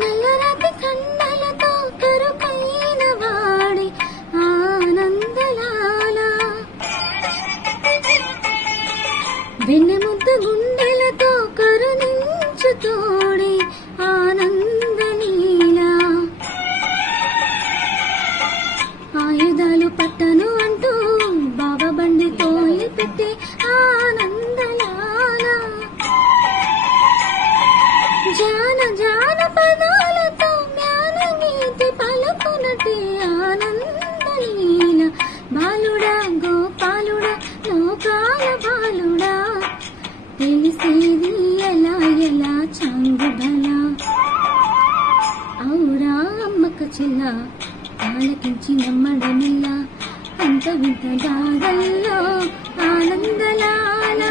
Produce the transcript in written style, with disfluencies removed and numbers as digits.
నల్లరాతి కండలతో కరుకైన వాడి ఆనందలాల వెన్నెముద్ద గుండెలతో కరుణించు తోడి ఆనందలీల ఆయుధాలు పట్టను అంటూ బాబా బండి తోలి పెట్టి ఆనందలాల జానపదాలతో జ్ఞానగీతి పలుకునటి ఆనందలీల బాలుడా గోపాలుడా లోకాల బాలుడా తెలిసేది ఎలా ఎలా చాంగుబలా ఔరా అమ్మక చెల్ల ఆలకించి నమ్మడమిల్ల అంత వింత గాథల్లో ఆనందలాల